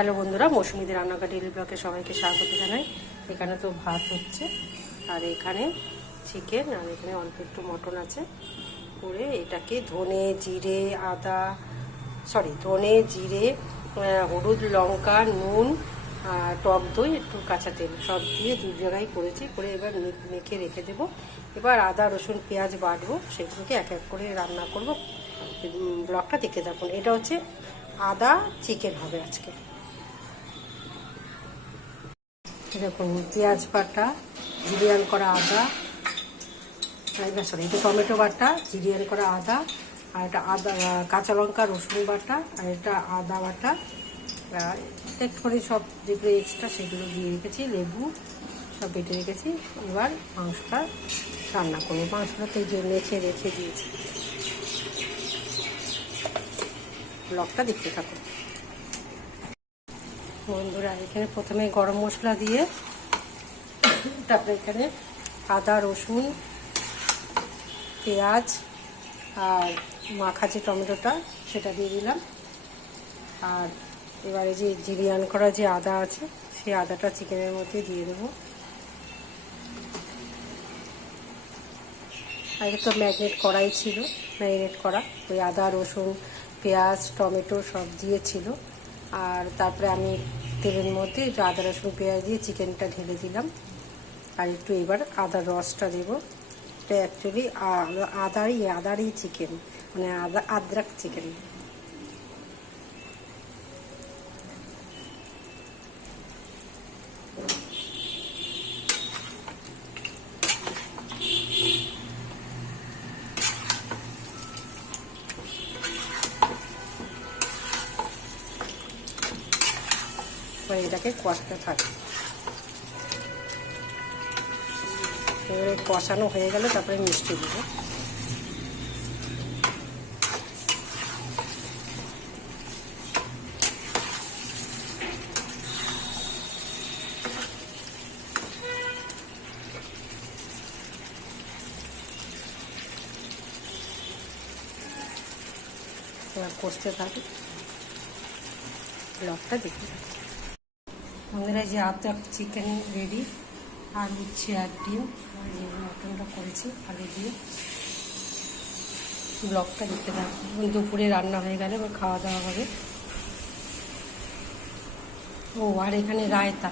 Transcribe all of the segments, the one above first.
Hello বন্ধুরা, মৌসুমীদের রান্নাঘর daily ব্লগে সবাইকে স্বাগত জানাই। এখানে তো ভাত হচ্ছে, আর এখানে চিকেন, আর এখানে অল্প একটু মটন আছে। করে এটাকে ধনে জিরে হলুদ, লঙ্কা, নুন, টক দই, একটু কাঁচা তেল সব দিয়ে দু জায়গায় করেছি। করে এবার মেখে রেখে দেবো। এবার আদা রসুন পেঁয়াজ বাটবো, সেগুলোকে এক এক করে রান্না করব। ব্লগটা দেখতে থাকুন। এটা হচ্ছে আদা চিকেন হবে আজকে। দেখুন, পেঁয়াজ বাটা, জিরিয়ান করা আদা, এটা টমেটো বাটা, জিরিয়ান করা আদা, আর এটা কাঁচা লঙ্কা রসুন বাটা, আর এটা আদা বাটা, একটু করে সব যেগুলো এক্সট্রা সেগুলো দিয়ে রেখেছি, লেবু সব বেটে রেখেছি। এবার মাংসটা রান্না করবো। মাংসটা তো মেখে রেখে দিয়েছি। ব্লগটা দেখতে থাকুন বন্ধুরা। এখানে প্রথমে গরম মশলা দিয়ে, তারপরে এখানে আদা রসুন পেঁয়াজ আর মাখা যে টমেটোটা সেটা দিয়ে দিলাম। আর এবারে যে জিরিয়ান করা যে আদা আছে, সেই আদাটা চিকেনের মধ্যে দিয়ে দেবো। আগে তো ম্যারিনেট করাই ছিল, ম্যারিনেট করা ওই আদা রসুন পেঁয়াজ টমেটো সব দিয়েছিল। আর তারপরে আমি তেলের মধ্যে আদা রসুন পেঁয়াজ দিয়ে চিকেনটা ঢেলে দিলাম। আর একটু এবার আদার রসটা দেবো। এটা অ্যাকচুয়ালি আদারই চিকেন, মানে আদরাক চিকেন। এটাকে কষতে থাকে। এবারে কষানো হয়ে গেলে তারপরে মিষ্টি দেবো। এবার কষতে থাকি, ব্লগটা দেখতে থাকি। আমাদের যে আদা চিকেন রেডি। আর উচ্ছে আর ডিম, যে মটনটা করেছি আলু দিয়ে। ব্লগটা দেখতে থাকি। দুপুরে রান্না হয়ে গেলে এবার খাওয়া দাওয়া হবে। ও আর এখানে রায়তা,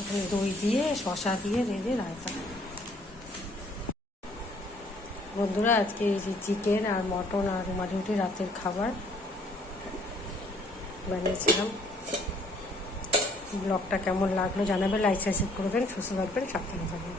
এখানে দই দিয়ে শসা দিয়ে রেঁধে রায়তা। বন্ধুরা, আজকে এই যে চিকেন আর মটন আর রুমালি রুটি রাতের খাবার বানিয়েছিলাম। ব্লগটা কেমন লাগলো জানাবেন, লাইক সাবস্ক্রাইব করবেন, সুস্থ থাকবেন, সাবধানে থাকবেন।